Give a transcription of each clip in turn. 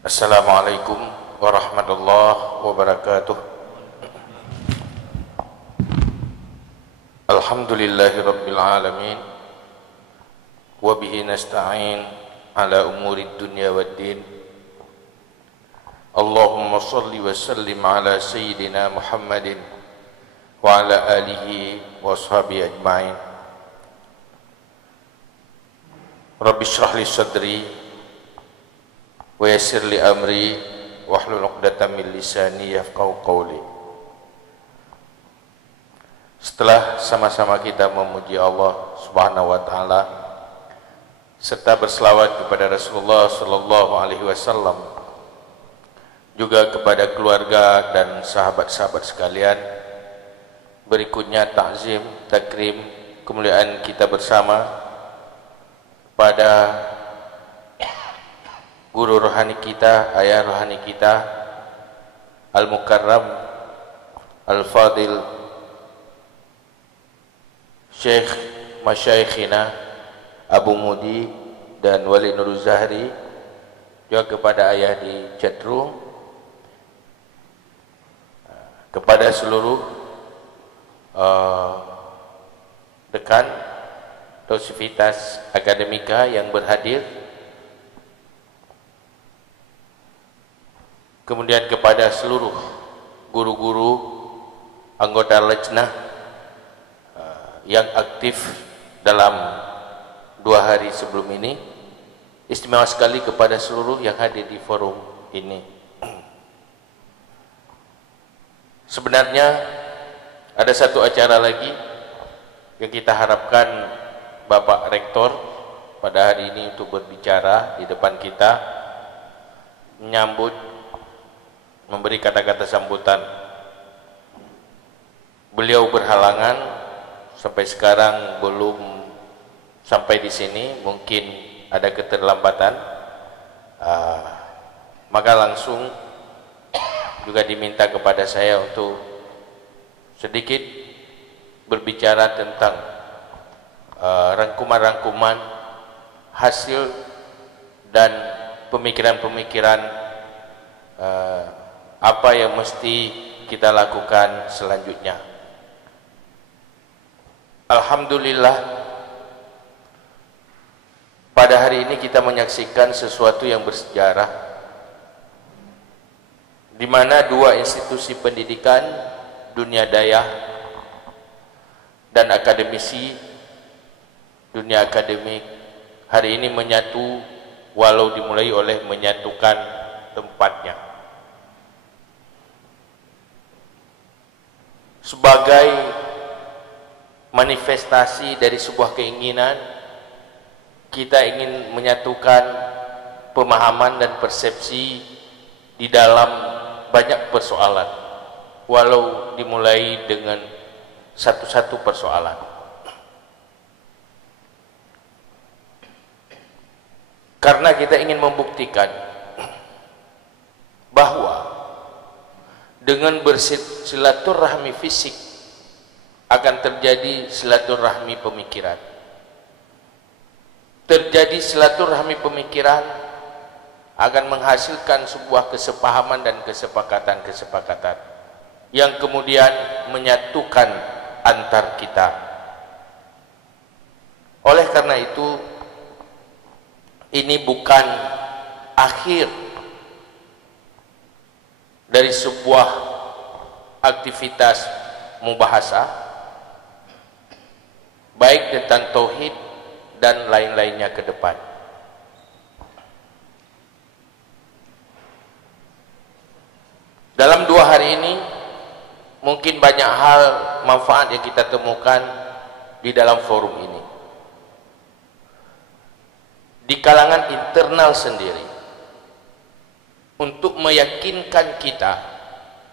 Assalamualaikum warahmatullahi wabarakatuh. Alhamdulillahi rabbil alamin. Wa bihi nasta'in ala umuri dunya waddin. Allahumma salli wa sallim ala sayyidina Muhammadin wa ala alihi wa ashabihi ajma'in. Rabbi shrah li sadri wa yassir li amri wahlul 'uqdatam min lisani yafqahu qawli. Setelah sama-sama kita memuji Allah Subhanahu wa taala serta berselawat kepada Rasulullah sallallahu alaihi wasallam, juga kepada keluarga dan sahabat-sahabat sekalian, berikutnya takzim, takrim, kemuliaan kita bersama pada guru rohani kita, ayah rohani kita, Al-Mukarram Al-Fadil Syekh Masyaikhina Abu Mudi dan Wali Nur Zahri, juga kepada ayah di Chatroom, kepada seluruh dekan atau sivitas akademika yang berhadir, kemudian kepada seluruh guru-guru anggota lajnah yang aktif dalam 2 hari sebelum ini, istimewa sekali kepada seluruh yang hadir di forum ini. Sebenarnya ada satu acara lagi yang kita harapkan Bapak Rektor pada hari ini untuk berbicara di depan kita, menyambut, memberi kata-kata sambutan. Beliau berhalangan sampai sekarang belum sampai di sini, mungkin ada keterlambatan, maka langsung juga diminta kepada saya untuk sedikit berbicara tentang rangkuman-rangkuman hasil dan pemikiran-pemikiran apa yang mesti kita lakukan selanjutnya. Alhamdulillah, pada hari ini kita menyaksikan sesuatu yang bersejarah, di mana 2 institusi pendidikan, dunia daya dan akademisi, dunia akademik, hari ini menyatu, walau dimulai oleh menyatukan tempatnya. Sebagai manifestasi dari sebuah keinginan, kita ingin menyatukan pemahaman dan persepsi di dalam banyak persoalan, walau dimulai dengan satu-satu persoalan. Karena kita ingin membuktikan bahwa dengan bersilaturahmi fisik akan terjadi silaturahmi pemikiran. Terjadi silaturahmi pemikiran akan menghasilkan sebuah kesepahaman dan kesepakatan-kesepakatan yang kemudian menyatukan antar kita. Oleh karena itu, ini bukan akhir dari sebuah aktivitas mubahasah, baik tentang tauhid dan lain-lainnya ke depan. Dalam 2 hari ini mungkin banyak hal manfaat yang kita temukan di dalam forum ini, di kalangan internal sendiri, untuk meyakinkan kita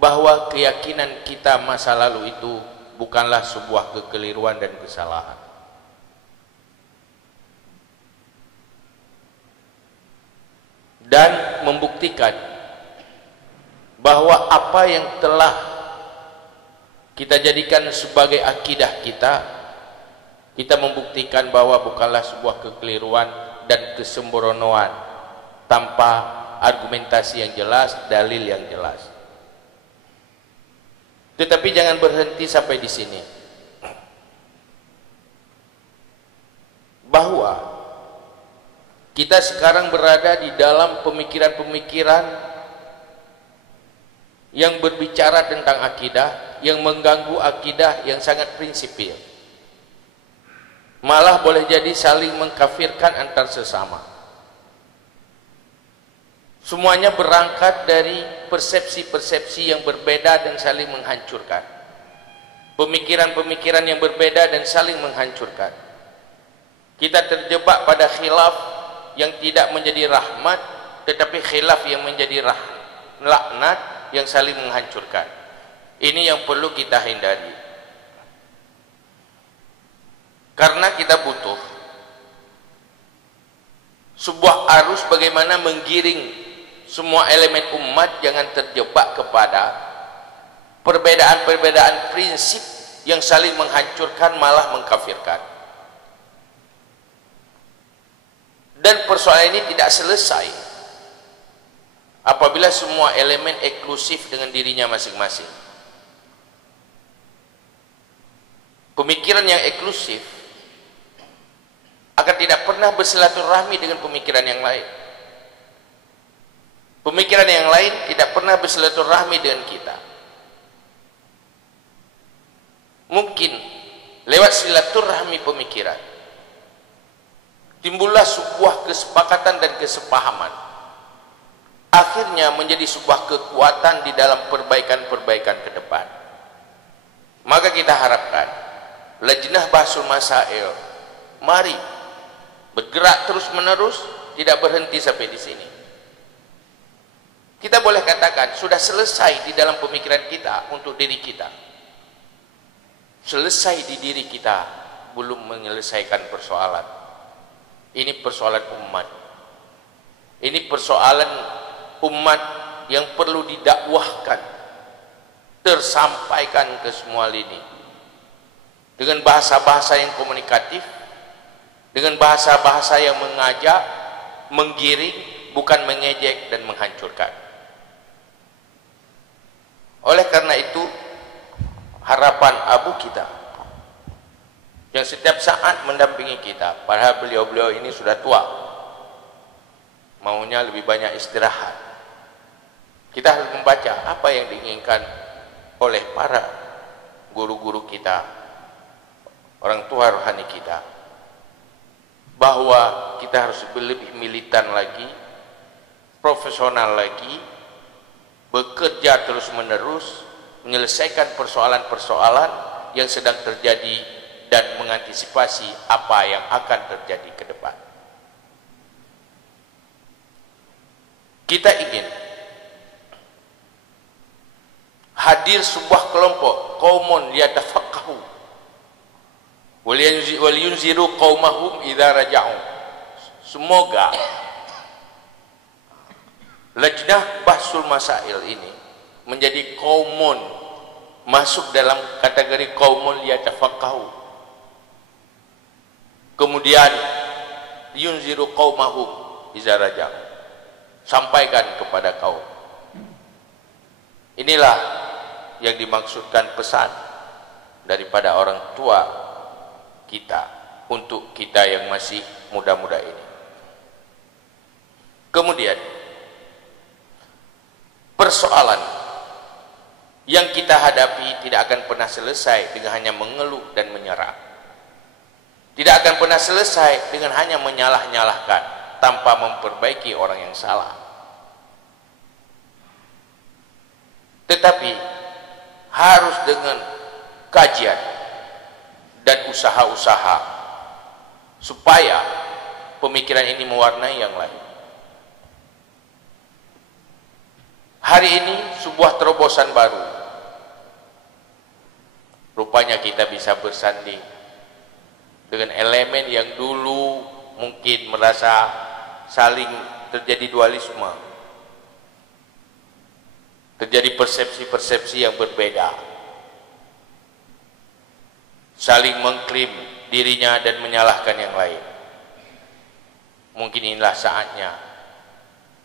bahwa keyakinan kita masa lalu itu bukanlah sebuah kekeliruan dan kesalahan. Dan membuktikan bahwa apa yang telah kita jadikan sebagai akidah kita, kita membuktikan bahwa bukanlah sebuah kekeliruan dan kesembronoan tanpa argumentasi yang jelas, dalil yang jelas. Tetapi jangan berhenti sampai di sini. Bahwa kita sekarang berada di dalam pemikiran-pemikiran yang berbicara tentang akidah, yang mengganggu akidah yang sangat prinsipil. Malah boleh jadi saling mengkafirkan antar sesama. Semuanya berangkat dari persepsi-persepsi yang berbeda dan saling menghancurkan. Pemikiran-pemikiran yang berbeda dan saling menghancurkan. Kita terjebak pada khilaf yang tidak menjadi rahmat, tetapi khilaf yang menjadi laknat yang saling menghancurkan. Ini yang perlu kita hindari. Karena kita butuh sebuah arus bagaimana menggiring semua elemen umat jangan terjebak kepada perbedaan-perbedaan prinsip yang saling menghancurkan malah mengkafirkan. Dan persoalan ini tidak selesai apabila semua elemen eksklusif dengan dirinya masing-masing. Pemikiran yang eksklusif akan tidak pernah bersilaturahmi dengan pemikiran yang lain. Pemikiran yang lain tidak pernah bersilaturahmi dengan kita. Mungkin lewat silaturahmi pemikiran timbullah sebuah kesepakatan dan kesepahaman. Akhirnya menjadi sebuah kekuatan di dalam perbaikan-perbaikan ke depan. Maka kita harapkan Lajnah Bahsul Masail, mari bergerak terus menerus, tidak berhenti sampai di sini. Kita boleh katakan sudah selesai di dalam pemikiran kita untuk diri kita. Selesai di diri kita, belum menyelesaikan persoalan. Ini persoalan umat. Ini persoalan umat yang perlu didakwahkan, tersampaikan ke semua lini dengan bahasa-bahasa yang komunikatif, dengan bahasa-bahasa yang mengajak, menggiring, bukan mengejek dan menghancurkan. Oleh karena itu, harapan abu kita yang setiap saat mendampingi kita, padahal beliau-beliau ini sudah tua, maunya lebih banyak istirahat. Kita harus membaca apa yang diinginkan oleh para guru-guru kita, orang tua rohani kita, bahwa kita harus lebih militan lagi, profesional lagi, bekerja terus menerus, menyelesaikan persoalan-persoalan yang sedang terjadi dan mengantisipasi apa yang akan terjadi ke depan. Kita ingin hadir sebuah kelompok qaumun yatafaqahu wal yunziru qaumahum idza raja'u. Semoga Lajnah Bahsul Masail ini menjadi qaumun, masuk dalam kategori qaumun yatafaqahu. Kemudian yunziru qaumahum idza raja'u, sampaikan kepada kaum. Inilah yang dimaksudkan pesan daripada orang tua kita untuk kita yang masih muda-muda ini. Kemudian persoalan yang kita hadapi tidak akan pernah selesai dengan hanya mengeluh dan menyerah. Tidak akan pernah selesai dengan hanya menyalah-nyalahkan tanpa memperbaiki orang yang salah. Tetapi harus dengan kajian dan usaha-usaha supaya pemikiran ini mewarnai yang lain. Hari ini sebuah terobosan baru. Rupanya kita bisa bersanding dengan elemen yang dulu mungkin merasa saling terjadi dualisme, terjadi persepsi-persepsi yang berbeda, saling mengklaim dirinya dan menyalahkan yang lain. Mungkin inilah saatnya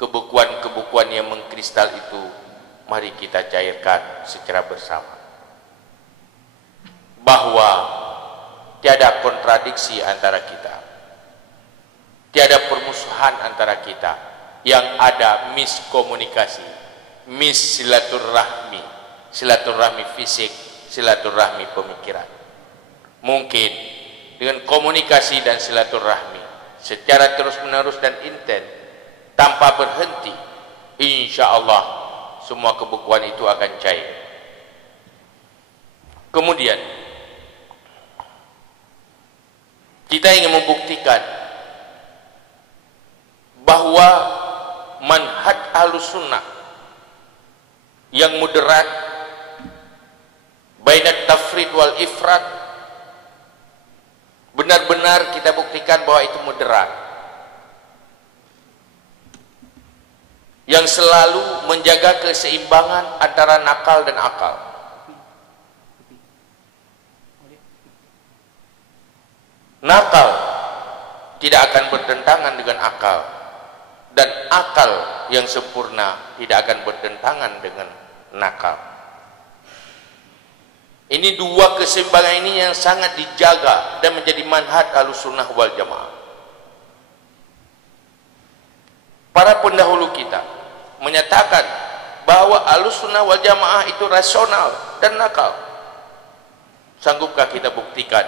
Kebukuan-kebukuan yang mengkristal itu mari kita cairkan secara bersama, bahwa tiada kontradiksi antara kita, tiada permusuhan antara kita, yang ada miskomunikasi, silaturahmi, silaturahmi fisik, silaturahmi pemikiran. Mungkin dengan komunikasi dan silaturahmi secara terus-menerus dan intens tanpa berhenti, insya Allah semua kebukuan itu akan cair. Kemudian kita ingin membuktikan bahwa manhaj Ahlussunnah yang moderat, bainat tafrid wal ifrat, benar-benar kita buktikan bahwa itu moderat, yang selalu menjaga keseimbangan antara nakal dan akal. Nakal tidak akan bertentangan dengan akal, dan akal yang sempurna tidak akan bertentangan dengan nakal. Ini dua keseimbangan ini yang sangat dijaga dan menjadi manhaj Ahlussunnah wal Jamaah. Para pendahulu kita menyatakan bahwa Ahlussunnah wal Jamaah itu rasional dan nakal. Sanggupkah kita buktikan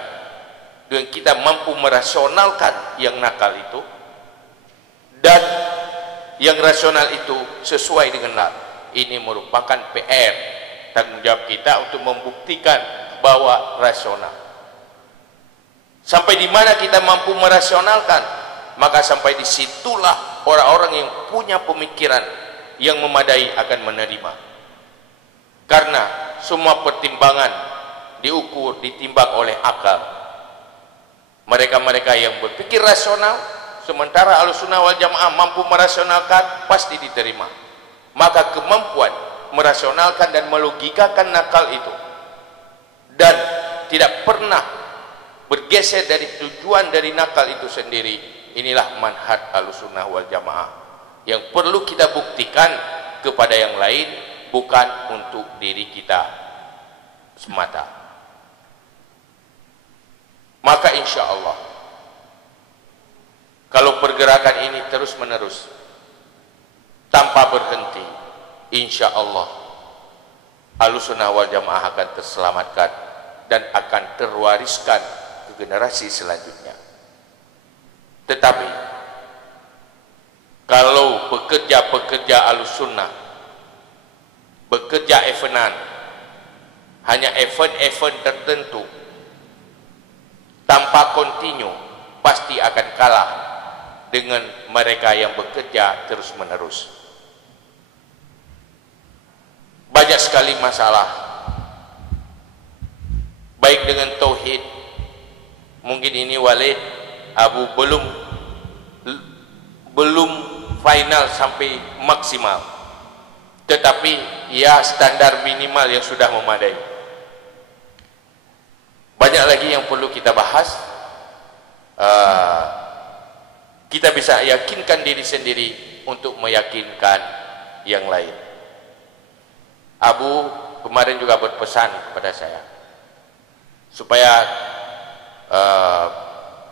dengan kita mampu merasionalkan yang nakal itu dan yang rasional itu sesuai dengan nakal? Ini merupakan PR, tanggung jawab kita untuk membuktikan bahwa rasional. Sampai di mana kita mampu merasionalkan, maka sampai disitulah orang-orang yang punya pemikiran yang memadai akan menerima. Karena semua pertimbangan diukur, ditimbang oleh akal. Mereka-mereka yang berpikir rasional, sementara Ahlussunnah wal Jamaah mampu merasionalkan, pasti diterima. Maka kemampuan merasionalkan dan melogikakan nakal itu, dan tidak pernah bergeser dari tujuan dari nakal itu sendiri, inilah manhaj Ahlussunnah wal Jamaah yang perlu kita buktikan kepada yang lain, bukan untuk diri kita semata. Maka insya Allah kalau pergerakan ini terus menerus tanpa berhenti, insya Allah Ahlussunnah wal Jamaah akan terselamatkan dan akan terwariskan ke generasi selanjutnya. Tetapi kalau pekerja-pekerja Ahlussunnah bekerja evenan, hanya event-event tertentu tanpa kontinu, pasti akan kalah dengan mereka yang bekerja terus menerus. Banyak sekali masalah, baik dengan tauhid. Mungkin ini Walid Abu belum final sampai maksimal, tetapi ya standar minimal yang sudah memadai. Banyak lagi yang perlu kita bahas. Kita bisa yakinkan diri sendiri untuk meyakinkan yang lain. Abu kemarin juga berpesan kepada saya supaya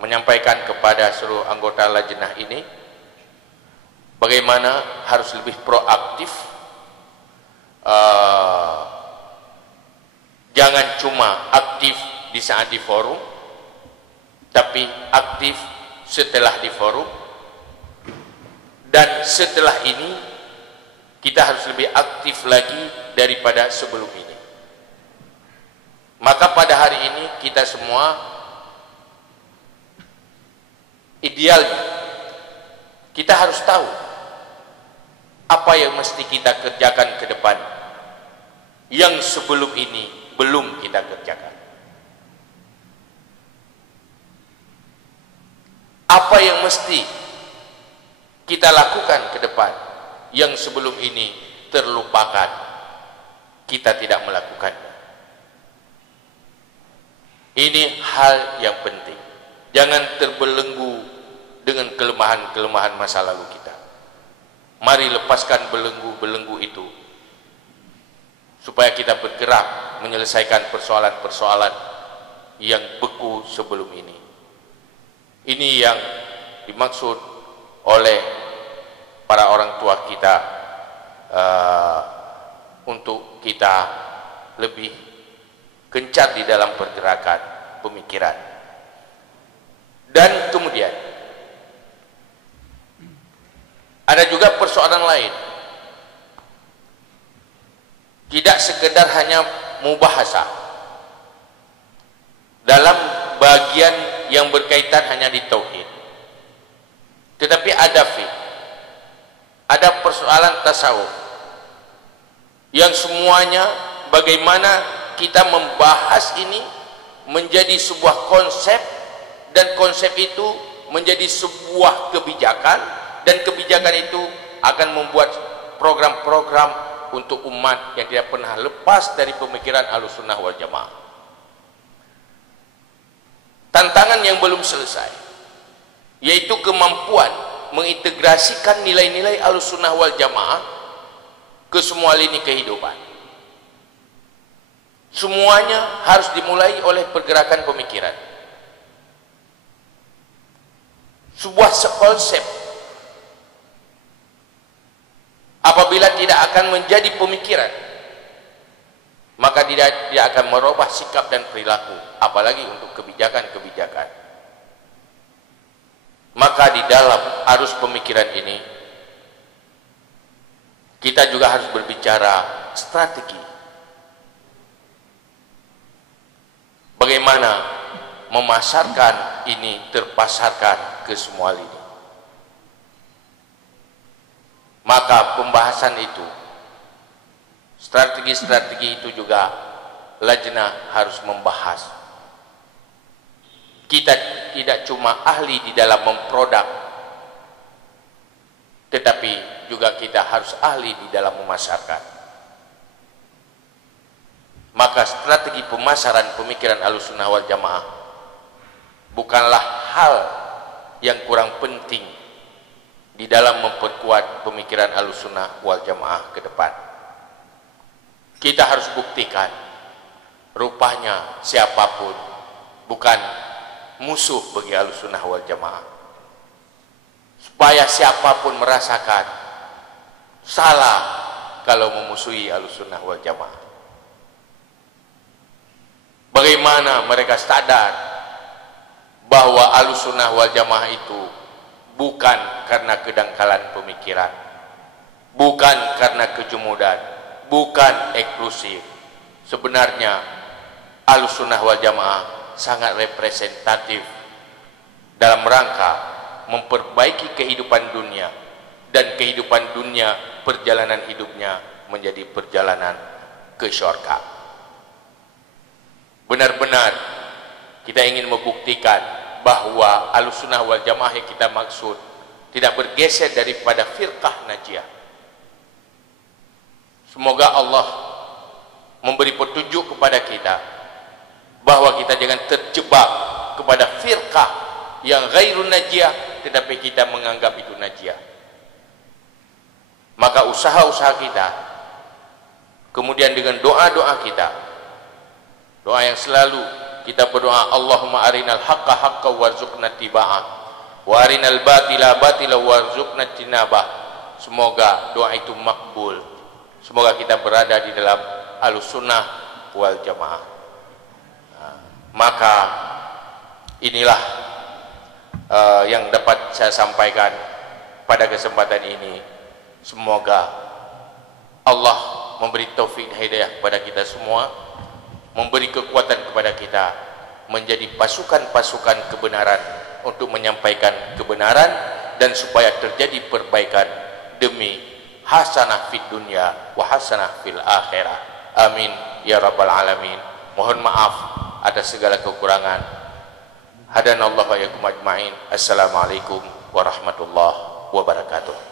menyampaikan kepada seluruh anggota lajnah ini bagaimana harus lebih proaktif, jangan cuma aktif di saat di forum, tapi aktif setelah di forum, dan setelah ini kita harus lebih aktif lagi daripada sebelum ini. Maka pada hari ini kita semua idealnya kita harus tahu apa yang mesti kita kerjakan ke depan yang sebelum ini belum kita kerjakan. Apa yang mesti kita lakukan ke depan yang sebelum ini terlupakan, kita tidak melakukannya. Ini hal yang penting. Jangan terbelenggu dengan kelemahan-kelemahan masa lalu kita. Mari lepaskan belenggu-belenggu itu, supaya kita bergerak menyelesaikan persoalan-persoalan yang beku sebelum ini. Ini yang dimaksud oleh para orang tua kita, untuk kita lebih gencar di dalam pergerakan pemikiran. Dan kemudian ada juga persoalan lain, tidak sekedar hanya mubahasah dalam bagian yang berkaitan hanya di tauhid, tetapi ada fiqh, ada persoalan tasawuf, yang semuanya bagaimana kita membahas ini menjadi sebuah konsep, dan konsep itu menjadi sebuah kebijakan, dan kebijakan itu akan membuat program-program untuk umat yang tidak pernah lepas dari pemikiran Ahlussunnah wal Jamaah. Tantangan yang belum selesai, yaitu kemampuan mengintegrasikan nilai-nilai Ahlussunnah wal Jamaah ke semua lini kehidupan. Semuanya harus dimulai oleh pergerakan pemikiran. Sebuah konsep apabila tidak akan menjadi pemikiran, maka tidak akan merubah sikap dan perilaku, apalagi untuk kebijakan-kebijakan. Maka di dalam arus pemikiran ini, kita juga harus berbicara strategi. Bagaimana memasarkan ini terpasarkan ke semua lini. Maka pembahasan itu, strategi-strategi itu juga lajnah harus membahas. Kita tidak cuma ahli di dalam memproduk, tetapi juga kita harus ahli di dalam memasarkan. Maka strategi pemasaran pemikiran Ahlussunnah wal Jamaah bukanlah hal yang kurang penting di dalam memperkuat pemikiran Ahlussunnah wal Jamaah ke depan. Kita harus buktikan rupanya siapapun bukan musuh bagi Ahlussunnah wal Jamaah, supaya siapapun merasakan salah kalau memusuhi Ahlussunnah wal Jamaah. Bagaimana mereka sadar bahwa Ahlussunnah wal Jamaah itu bukan karena kedangkalan pemikiran, bukan karena kejumudan, bukan eksklusif. Sebenarnya Ahlussunnah wal Jamaah sangat representatif dalam rangka memperbaiki kehidupan dunia, dan kehidupan dunia, perjalanan hidupnya menjadi perjalanan ke syurga. Benar-benar kita ingin membuktikan bahwa Ahlussunnah wal Jamaah yang kita maksud tidak bergeser daripada firqah najiyah. Semoga Allah memberi petunjuk kepada kita bahwa kita jangan terjebak kepada firqah yang ghairun najiyah, tetapi kita menganggap itu najiyah. Maka usaha-usaha kita, kemudian dengan doa-doa kita, doa yang selalu kita berdoa, Allahumma arinal haqqa haqqa warzuqna tiba'ah wa arinal batila batila warzuqna jinabah. Semoga doa itu makbul. Semoga kita berada di dalam Ahlussunnah wal Jamaah. Maka inilah yang dapat saya sampaikan pada kesempatan ini. Semoga Allah memberi taufik hidayah kepada kita semua, memberi kekuatan kepada kita menjadi pasukan-pasukan kebenaran untuk menyampaikan kebenaran, dan supaya terjadi perbaikan demi hasanah fid dunya wa hasanah fil akhirah. Amin ya rabbal alamin. Mohon maaf atas segala kekurangan. Hadanallahu wa iyyakum ajmain. Assalamualaikum warahmatullahi wabarakatuh.